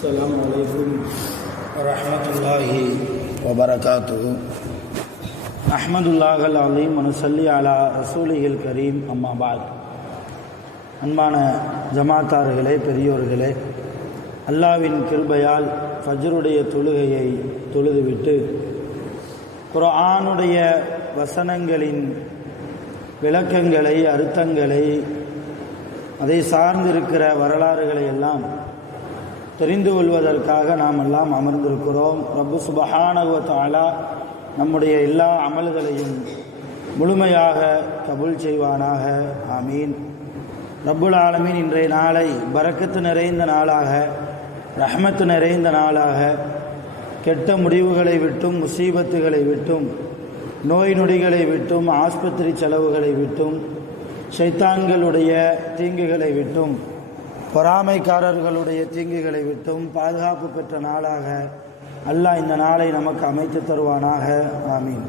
السلام عليكم ورحمة الله وبركاته. أحمد الله العظيم ونصلي على رسوله الكريم. அம்மா பாத். அன்பான ஜமாத்தார்களே, பெரியோர்களே, அல்லாவின் கிருபையால் ஃபஜ்ருடைய தொழுகையை தொழுதுவிட்டு குர்ஆனுடைய வசனங்களின் விளக்கங்களை, அர்த்தங்களை, அதை சார்ந்திருக்கிற வரலாறுகளை எல்லாம் தெரிந்து கொள்வதற்காக நாம் எல்லாம் அமர்ந்திருக்கிறோம். ரப்பு சுப்ஹானஹு வ தஆலா நம்முடைய எல்லா அமல்களையும் முழுமையாக கபூல் செய்வானாக. ஆமீன். ரப்புல் ஆலமீன் இன்றைய நாளை பரக்கத்து நிறைந்த நாளாக, ரஹ்மத்து நிறைந்த நாளாக, கெட்ட முடிவுகளை விட்டும், முசீபத்துகளை விட்டும், நோய் நொடிகளை விட்டும், ஆஸ்பத்திரி செலவுகளை விட்டும், ஷைத்தான்களுடைய தீங்குகளை விட்டும், பொறாமைக்காரர்களுடைய தீங்குகளை விட்டும் பாதுகாப்பு பெற்ற நாளாக அல்லாஹ் இந்த நாளை நமக்கு அமைத்து தருவானாக. ஆமீன்.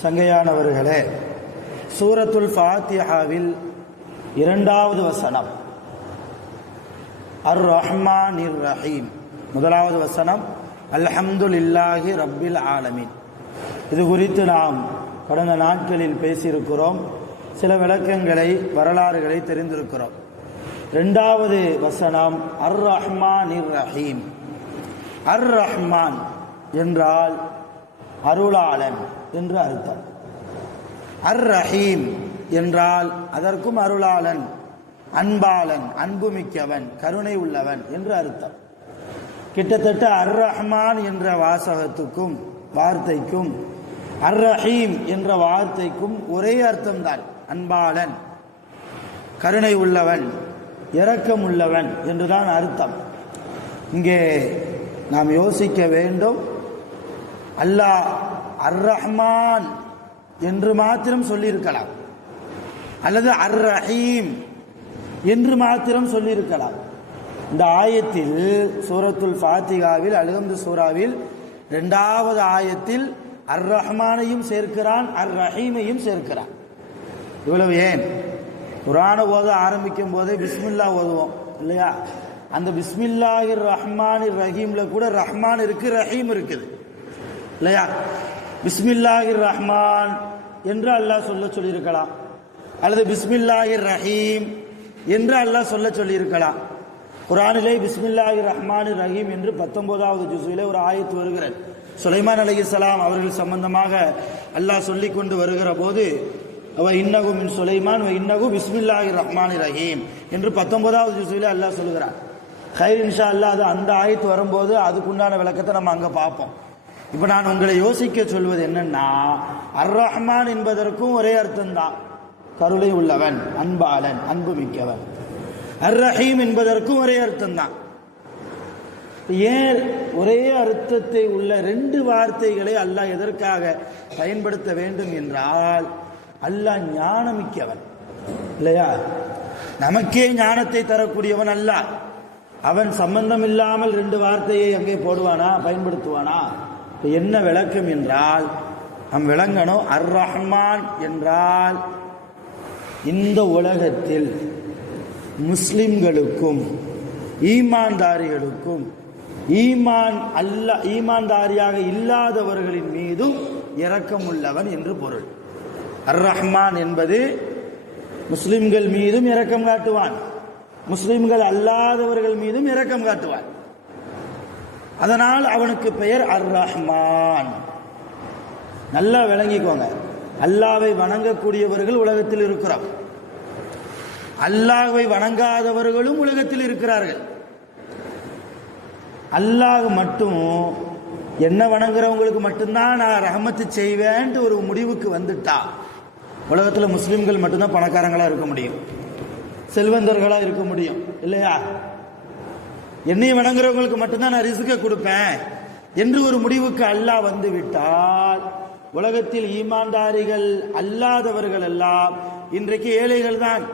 சங்கையானவர்களே, சூரத்துல் ஃபாத்திஹாவில் 2வது வசனம் அர் ரஹ்மானிர் ரஹீம், 1வது வசனம் அல்ஹம்துலில்லாஹி ரப்பில் ஆலமீன். இது குறித்து நாம் கடந்த நாட்களில் பேசியிருக்கிறோம். சில விளக்கங்களை, வரலாறுகளை தெரிந்திருக்கிறோம். 2வது வசனம் அர் ரஹ்மானிர் ரஹீம். அர் ரஹ்மான் என்றால் அருளாளன் என்று அர்த்தம். அர் ரஹீம் என்றால் அதற்கும் அருளாளன், அன்பாளன், அன்புமிக்கவன், கருணை உள்ளவன் என்று அர்த்தம். கிட்டத்தட்ட அர் ரஹ்மான் என்ற வாசகத்துக்கும் வார்த்தைக்கும் அர் ரஹீம் என்ற வார்த்தைக்கும் ஒரே அர்த்தம்தான். அன்பாளன், கருணை உள்ளவன், இரக்கம் உள்ளவன் என்றுதான் அர்த்தம். இங்கே நாம் யோசிக்க வேண்டும். அல்லாஹ் அர் ரஹ்மான் என்று மாத்திரம் சொல்லியிருக்கலாம், அல்லது அர் ரஹீம் என்று மாத்திரம் சொல்லியிருக்கலாம். இந்த ஆயத்தில், சூரத்துல் ஃபாத்திஹாவில், அல்ஹம்து சூராவில் 2வது ஆயத்தில் அர் ரஹ்மானையும் சேர்க்கிறான், அர் ரஹீமையும் சேர்க்கிறான். இவ்வளவு ஏன்? குர்ஆனை ஓத ஆரம்பிக்கும் போதே பிஸ்மில்லா ஓதுவோம் இல்லையா? அந்த பிஸ்மில்லாஹிர் ரஹ்மானிர் ரஹீம்ல கூட ரஹ்மான் இருக்கு, ரஹீம் இருக்குது இல்லையா? பிஸ்மில்லாஹிர் ரஹ்மான் என்று அல்லாஹ் சொல்ல சொல்லியிருக்கலாம், அல்லது பிஸ்மில்லாஹிர் ரஹீம் என்று அல்லாஹ் சொல்ல சொல்லியிருக்கலாம். குர்ஆனிலே பிஸ்மில்லாஹிர் ரஹ்மானிர் ரஹீம் என்று 19வது ஜுஸ்ஸிலே ஒரு ஆயத்து வருகிறது. சுலைமான் அலைஹிஸ்ஸலாம் அவர்கள் சம்பந்தமாக அல்லாஹ் சொல்லிக் கொண்டு வருகிற போது அவ இன்னகு மின் சுலைமான் வ இன்னகு பிஸ்மில்லாஹிர் ரஹ்மானிர் ரஹீம் என்று 19வது ஜுஸ்ஸிலே அல்லாஹ் சொல்லுகிறார். ஹைர், இன்ஷா அல்லாஹ் அது அந்த ஆயத்து வரும்போது அதுக்குண்டான விளக்கத்தை நம்ம அங்கே பார்ப்போம். இப்போ நான் உங்களை யோசிக்க சொல்வது என்னன்னா, அர் ரஹ்மான் என்பதற்கும் ஒரே அர்த்தம்தான், கருணை உள்ளவன், அன்பாளன், அன்பு மிக்கவன். அர் ரஹீம் என்பதற்கும் ஒரே அர்த்தம்தான். ஏன் ஒரே அர்த்தத்தை உள்ள 2 வார்த்தைகளை அல்லாஹ் எதற்காக பயன்படுத்த வேண்டும் என்றால், அல்லாஹ் ஞானமிக்கவன் இல்லையா? நமக்கே ஞானத்தை தரக்கூடியவன் அல்லாஹ். அவன் சம்பந்தம் இல்லாமல் 2 வார்த்தையை அங்கே போடுவானா, பயன்படுத்துவானா? என்ன விளக்கம் என்றால், நம் விளங்கணும். அர் ரஹ்மான் என்றால் இந்த உலகத்தில் முஸ்லிம்களுக்கும் ஈமான்தாரிகளுக்கும் ஈமான்தாரியாக இல்லாதவர்களின் மீதும் இரக்கம் உள்ளவன் என்று பொருள். அர் ரஹ்மான் என்பது முஸ்லிம்கள் மீதும் இரக்கம் காட்டுவான், முஸ்லிம்கள் அல்லாதவர்கள் மீதும் இரக்கம் காட்டுவான். அதனால் அவனுக்கு பெயர் அர் ரஹ்மான். நல்லா விளங்கிக்கோங்க. அல்லாஹ்வை வணங்கக்கூடியவர்கள் உலகத்தில் இருக்கிறோம், அல்லாஹ்வை வணங்காதவர்களும் உலகத்தில் இருக்கிறார்கள். அல்லாஹ் மட்டும் என்ன வணங்குறவங்களுக்கு மட்டும்தான் நான் ரஹமத்து செய்வேன்ட்டு ஒரு முடிவுக்கு வந்துட்டா, உலகத்தில் முஸ்லிம்கள் மட்டும்தான் பணக்காரங்களாக இருக்க முடியும், செல்வந்தர்களாக இருக்க முடியும் இல்லையா? என்னை வணங்குறவங்களுக்கு மட்டும்தான் நான் ரிஸ்கை கொடுப்பேன் என்று ஒரு முடிவுக்கு அல்லாஹ் வந்து விட்டால், உலகத்தில் ஈமான்தாரிகள் அல்லாதவர்கள் எல்லாம் இன்றைக்கு ஏழைகள் தான்,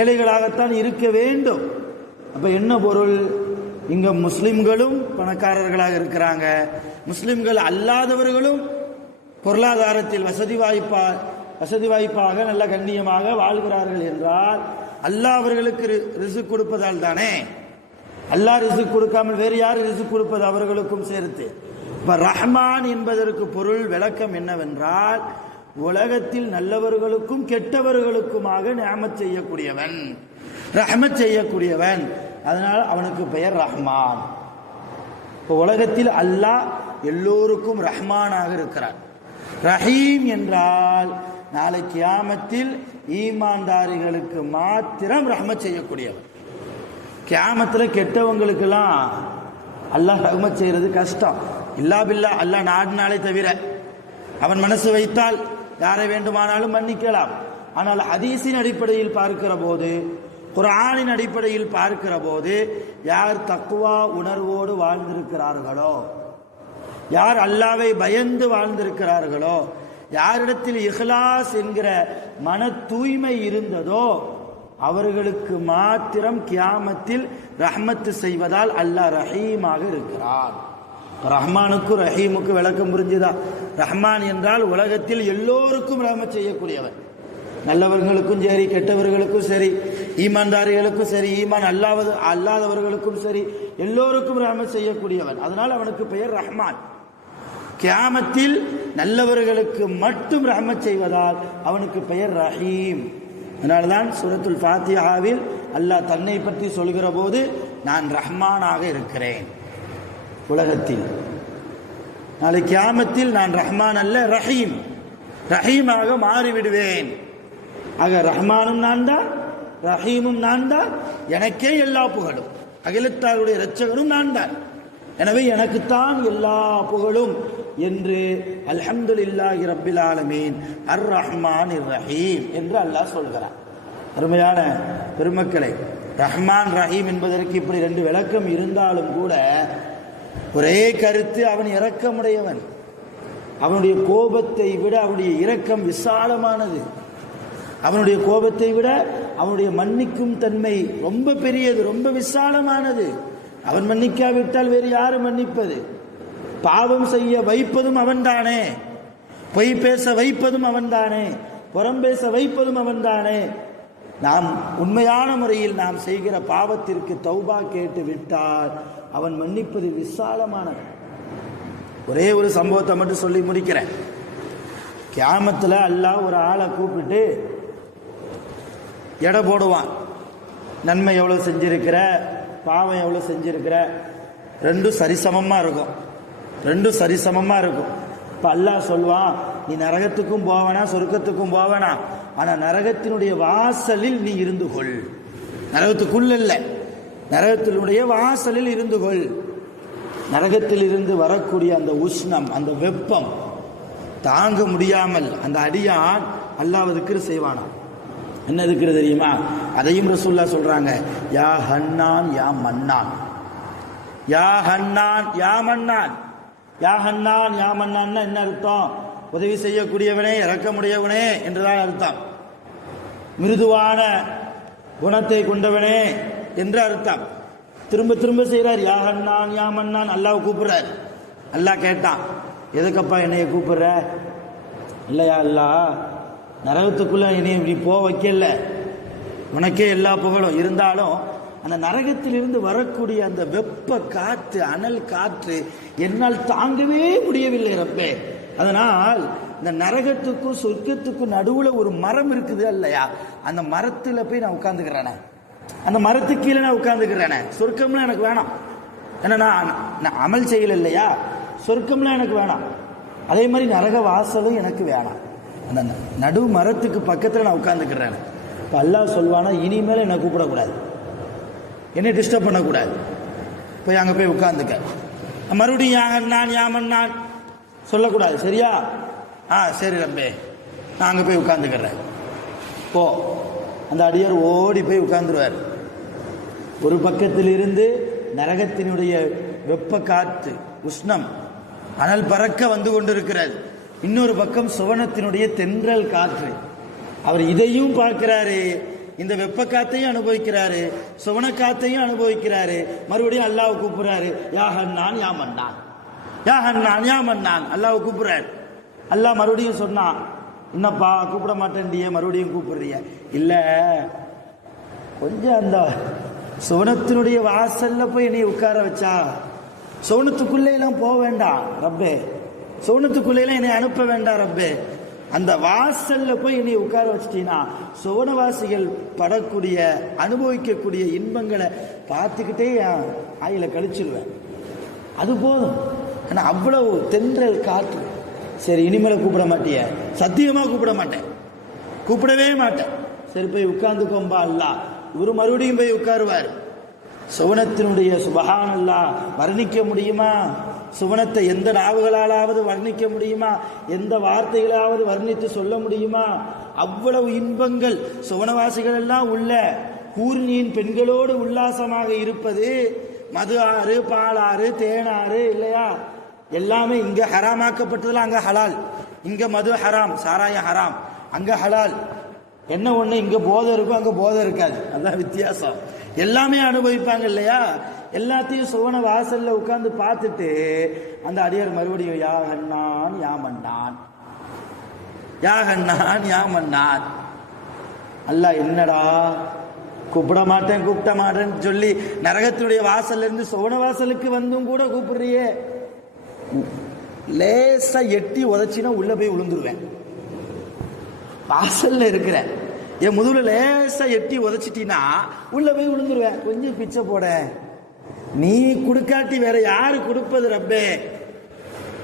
ஏழைகளாகத்தான் இருக்க வேண்டும். அப்ப என்ன பொருள்? இங்க முஸ்லிம்களும் பணக்காரர்களாக இருக்கிறாங்க, முஸ்லிம்கள் அல்லாதவர்களும் பொருளாதாரத்தில் வசதி வாய்ப்பாக நல்ல கண்ணியமாக வாழ்கிறார்கள் என்றால் அல்லாஹ் அவர்களுக்கு ரிஸ்க் கொடுப்பதால் தானே. அல்லாஹ் ரிஸ்க் கொடுக்காமல் வேறு யார் ரிஸ்க் கொடுப்பது? அவர்களுக்கும் சேர்த்து. இப்ப ரஹ்மான் என்பதற்கு பொருள் விளக்கம் என்னவென்றால், உலகத்தில் நல்லவர்களுக்கும் கெட்டவர்களுக்குமாக நிஅமத் செய்யக்கூடியவன், ரஹ்மத் செய்யக்கூடியவன். அதனால் அவனுக்கு பெயர் ரஹ்மான். இப்போ உலகத்தில் அல்லாஹ் எல்லோருக்கும் ரஹ்மானாக இருக்கிறார். ரஹீம் என்றால் நாளை கியாமத்தில் ஈமான்தாரிகளுக்கு மாத்திரம் ரஹ்மத் செய்யக்கூடியவன். கியாமத்தில் கெட்டவங்களுக்கெல்லாம் அல்லாஹ் ரஹ்மத் செய்யறது கஷ்டம். இல்லா பில்லா, அல்லாஹ் நாடினாலே தவிர. அவன் மனசு வைத்தால் யாரை வேண்டுமானாலும் மன்னிக்கலாம். ஆனால் ஹதீஸின் அடிப்படையில் பார்க்கிற போது, குர்ஆனின் அடிப்படையில் பார்க்கிற போது, யார் தக்வா உணர்வோடு வாழ்ந்திருக்கிறார்களோ, யார் அல்லாஹ்வை பயந்து வாழ்ந்திருக்கிறார்களோ, யாரிடத்தில் இஹ்லாஸ் என்கிற மன தூய்மை இருந்ததோ, அவர்களுக்கு மாத்திரம் கியாமத்தில் ரஹ்மத்து செய்வதால் அல்லாஹ் ரஹீமாக இருக்கிறான். ரஹ்மானுக்கும் ரஹீமுக்கும் விளக்கம் புரிஞ்சுதா? ரஹ்மான் என்றால் உலகத்தில் எல்லோருக்கும் ரஹ்மத் செய்யக்கூடியவன், நல்லவர்களுக்கும் சரி கெட்டவர்களுக்கும் சரி, ஈமான்தாரிகளுக்கும் சரி ஈமான் அல்லாதவர்களுக்கும் சரி, எல்லோருக்கும் ரஹ்மத் செய்யக்கூடியவன். அதனால் அவனுக்கு பெயர் ரஹ்மான். கியாமத்தில் நல்லவர்களுக்கு மட்டும் ரஹ்மத் செய்வதால் அவனுக்கு பெயர் ரஹீம். அதனால்தான் சூரத்துல் ஃபாத்திஹாவில் அல்லாஹ் தன்னை பற்றி சொல்கிற போது, நான் ரஹ்மானாக இருக்கிறேன். உலகத்தில் நாளை கியாமத்தில் நான் ரஹ்மான் அல்ல ரஹீம், ரஹீமாக மாறிவிடுவேன். ஆக ரஹ்மானும் நான் தான், ரஹீமும் நான் தான், எனக்கே எல்லா புகழும், அகிலத்தாருடைய இரட்சகனும் நான் தான், எனவே எனக்குத்தான் எல்லா புகழும் என்று அல்ஹம்துலில்லாஹி ரப்பில் ஆலமீன் அர் ரஹ்மான் ரஹீம் என்று அல்லாஹ் சொல்கிறார். அருமையான பெருமக்களை, ரஹ்மான் ரஹீம் என்பதற்கு இப்படி ரெண்டு விளக்கம் இருந்தாலும் கூட ஒரே கருத்து, அவன் இரக்கமுடையவன். அவனுடைய கோபத்தை விட அவனுடைய இரக்கம் விசாலமானது. அவனுடைய கோபத்தை விட அவனுடைய மன்னிக்கும் தன்மை ரொம்ப பெரியது, ரொம்ப விசாலமானது. அவன் மன்னிக்காவிட்டால் வேறு யாரு மன்னிப்பது? பாவம் செய்ய வைப்பதும் அவன்தானே, பொய் பேச வைப்பதும் அவன்தானே, புறம் பேச வைப்பதும் அவன்தானே. நாம் உண்மையான முறையில் நாம் செய்கிற பாவத்திற்கு தௌபா கேட்டு விட்டால் அவன் மன்னிப்பது விசாலமானவன். ஒரே ஒரு சம்பவத்தை மட்டும் சொல்லி முடிக்கிறேன். கியாமத்தில் அல்லாஹ் ஒரு ஆளை கூப்பிட்டு எடை போடுவான். நன்மை எவ்வளோ செஞ்சிருக்கிற, பாவம் எவ்வளோ செஞ்சிருக்கிற, ரெண்டும் சரிசமமாக இருக்கும், ரெண்டும் சரிசமமாக இருக்கும். இப்போ அல்லாஹ் சொல்வான், நீ நரகத்துக்கும் போவேனா சொர்க்கத்துக்கும் போவேனா, ஆனால் நரகத்தினுடைய வாசலில் நீ இருந்து கொள். நரகத்துக்குள்ள இல்லை, நரகத்தினுடைய வாசலில் இருந்து கொள். நரகத்தில் இருந்து வரக்கூடிய அந்த உஷ்ணம், அந்த வெப்பம் தாங்க முடியாமல் அந்த அடியான் அல்லாஹ் திக்ர் செய்வானா. என்ன திக்ர் தெரியுமா? அதையும் ரசூலுல்லாஹ் சொல்றாங்க, யா ஹன்னான் யா மன்னான், யா ஹன்னான் யா மன்னான். யா ஹன்னான் யா மன்னான் என்ன அர்த்தம்? உதவி செய்யக்கூடியவனே, இரக்கமுடையவனே என்றுதான் அர்த்தம். மிருதுவான குணத்தை கொண்டவனே என்று அர்த்தம். திரும்ப திரும்ப செய்கிறார், யா ஹன்னான் யா மன்னான். அல்லாஹ் கூப்பிடுறார். அல்லாஹ் கேட்டான், எதுக்கப்பா என்னைய கூப்பிடுற? இல்லையா அல்லாஹ், நரகத்துக்குள்ள என்னை இப்படி போக வைக்கல, உனக்கே எல்லா புகழும். இருந்தாலும் அந்த நரகத்திலிருந்து வரக்கூடிய அந்த வெப்ப காற்று, அனல் காற்று என்னால் தாங்கவே முடியவில்லை ரப்பே. அதனால் இந்த நரகத்துக்கும் சொர்க்கத்துக்கும் நடுவில் ஒரு மரம் இருக்குது இல்லையா, அந்த மரத்தில் போய் நான் உட்காந்துக்கிறேனே, அந்த மரத்துக்கு கீழே நான் உட்காந்துக்கிறேனே. சொர்க்கம்லாம் எனக்கு வேணாம், ஏன்னா நான் அமல் செய்யல இல்லையா, சொர்க்கம்லாம் எனக்கு வேணாம். அதே மாதிரி நரக வாசலும் எனக்கு வேணாம். அந்த நடு மரத்துக்கு பக்கத்தில் நான் உட்காந்துக்கிறேன். இப்போ அல்லாஹ் சொல்வானா, இனிமேல் என்னை கூப்பிடக்கூடாது, என்னை டிஸ்டர்ப் பண்ணக்கூடாது, போய் அங்கே போய் உட்காந்துக்க. மறுபடியும் யாங்கன்னான் யாமன்னான் சொல்லக்கூடாது, சரியா? சரி ரப்பே, நான் அங்கே போய் உட்காந்துக்கிறேன். போ. அந்த அடியார் ஓடி போய் உட்கார்ந்துருவார். ஒரு பக்கத்தில் இருந்து நரகத்தினுடைய வெப்ப காற்று, உஷ்ணம், அனல் பறக்க வந்து கொண்டிருக்கிறது. இன்னொரு பக்கம் சுவனத்தினுடைய தென்றல் காற்று. அவர் இதையும் பார்க்கிறாரு, இந்த வெப்ப காத்தையும் அனுபவிக்கிறாரு, சுவன காத்தையும் அனுபவிக்கிறாரு. மறுபடியும் அல்லாஹ் கூப்பிடுறாரு, யா ஹன்னான் யா மன்னான், யா ஹன்னான் யா மன்னான். அல்லாஹ் கூப்பிடுறாரு. அல்லாஹ் மறுபடியும் சொன்னான், என்னப்பா கூப்பிட மாட்டேன்டியே, மறுபடியும் கூப்பிடுறிய? இல்லை, கொஞ்சம் அந்த சுவனத்தினுடைய வாசல்ல போய் என்னை உட்கார வச்சா, சுவனத்துக்குள்ளே எல்லாம் போக வேண்டாம் ரப்பே, சுவனத்துக்குள்ளே எல்லாம் என்னை அனுப்ப வேண்டாம் ரப்பே, அந்த வாசல்ல போய் என்னை உட்கார வச்சிட்டீங்கன்னா சுவனவாசிகள் படக்கூடிய அனுபவிக்கக்கூடிய இன்பங்களை பார்த்துக்கிட்டே என் ஆயில கழிச்சிடுவேன். அது போதும். ஆனால் அவ்வளவு தென்றல் காற்று. சரி, இனிமேல கூப்பிட மாட்டிய, சத்தியமா கூப்பிட மாட்டேன், கூப்பிடவே மாட்டேன். சரி போய் உட்கார்ந்துக்கோம்பா அல்லா. இவரு மறுபடியும் போய் உட்காருவார். சுவனத்தினுடைய சுபஹானல்லாஹ் வர்ணிக்க முடியுமா? சுவனத்தை எந்த நாவுகளாலாவது வர்ணிக்க முடியுமா? எந்த வார்த்தைகளாவது வர்ணித்து சொல்ல முடியுமா? அவ்வளவு இன்பங்கள் சுவனவாசிகள் எல்லாம் உள்ள கூர்ணியின் பெண்களோடு உல்லாசமாக இருப்பது. மது ஆறு, பாலாறு, தேனாறு இல்லையா, எல்லாமே இங்க ஹராமாக்கப்பட்டதுல அங்க ஹலால். இங்க மது ஹராம், சாராயம் ஹராம், அங்க ஹலால். என்ன ஒண்ணு, இங்க போதை இருக்கும், அங்க போதை இருக்காது. அதான் வித்தியாசம். எல்லாமே அனுபவிப்பாங்க இல்லையா? எல்லாத்தையும் சுவன வாசல்ல உட்கார்ந்து பார்த்துட்டு அந்த அடியார் மறுபடியும் யா ஹன்னான் யா மன்னான், யா ஹன்னான் யா மன்னான். அல்லாஹ் என்னடா கூப்பிட மாட்டேன் கூப்பிட மாட்டேன்னு சொல்லி நரகத்துடைய வாசல்ல இருந்து சுவன வாசலுக்கு வந்தும் கூட கூப்பிடுறியே, லேசா எட்டி உதச்சினா உள்ள போய் விழுந்துருவேன். வாசல்ல இருக்கிற என் முதுகுல லேசா எட்டி உதச்சிட்டீன்னா உள்ள போய் விழுந்துருவேன். கொஞ்சம் பிச்சை போட, நீ கொடுக்காட்டி வேற யாரு கொடுப்பது ரப்பே,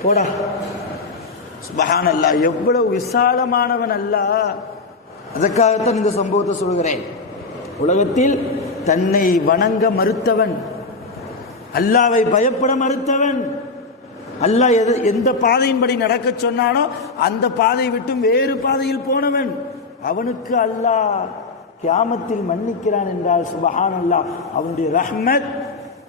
போடா. சுப்ஹானல்லாஹ், எவ்வளவு விசாலமானவன் அல்லாஹ். அதற்காகத்தான் இந்த சம்பவத்தை சொல்கிறேன். உலகத்தில் தன்னை வணங்க மறுத்தவன், அல்லாவை பயப்பட மறுத்தவன், அல்லாஹ் எந்த பாதையின்படி நடக்க சொன்னானோ அந்த பாதையை விட்டும் வேறு பாதையில் போனவன், அவனுக்கு அல்லாஹ் கியாமத்தில் மன்னிக்கிறான் என்றால் சுப்ஹானல்லாஹ், அவனுடைய ரஹ்மத்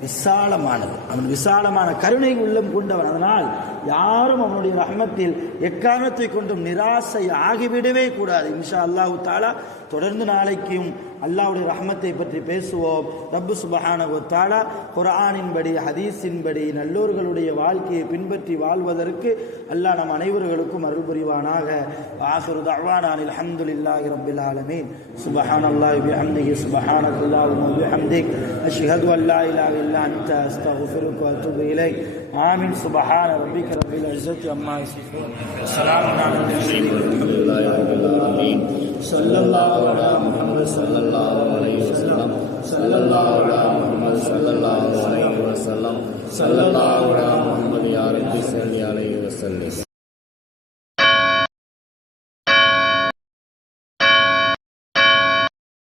விசாலமானது. அவன் விசாலமான கருணை உள்ளம் கொண்டவன். அதனால் யாரும் அவனுடைய ரஹ்மத்தில் எக்காரணத்தை கொண்டும் நிராசை ஆகிவிடவே கூடாது. இன்ஷா அல்லாஹு தஆலா தொடர்ந்து நாளைக்கும் அல்லாஹ்வுடைய ரஹ்மத்தை பற்றி பேசுவோம். ரப்பு சுப்ஹானஹு வ தஆலா குர்ஆனின்படி ஹதீஸின்படி நல்லோர்களுடைய வாழ்க்கையை பின்பற்றி வாழ்வதற்கு அல்லாஹ் நம் அனைவர்களுக்கும் அருள் புரிவானாக. ஆகிரு தஅவானா அல்ஹம்துலில்லாஹி ரப்பில் ஆலமீன். சுப்ஹானல்லாஹி பிஹம்திஹி சுப்ஹானல்லாஹி வ பிஹம்திஹி அஷ்ஹது அன் லா இலாஹா இல்லா அன்த அஸ்தக்ஃபிருக வ அத்தூபு இலைக். ஆமீன். சுப்ஹான ரப்பிக ரப்பில் இஸ்ஸத்தி அம்மா யசிஃபூன். ஸலாமுன் அலல் முர்ஸலீன். அல்ஹம்துலில்லாஹி ரப்பில் ஆலமீன். ஸல்லல்லாஹு அலா முஹம்மத் ஸல்லல்லாஹு அலைஹி வஸல்லம். ஸல்லல்லாஹு அலா முஹம்மத் ஸல்லல்லாஹு அலைஹி வஸல்லம். ஸல்லல்லாஹு அலா முஹம்மத் யா ரப்பி ஸல்லி அலைஹி வஸல்லம்.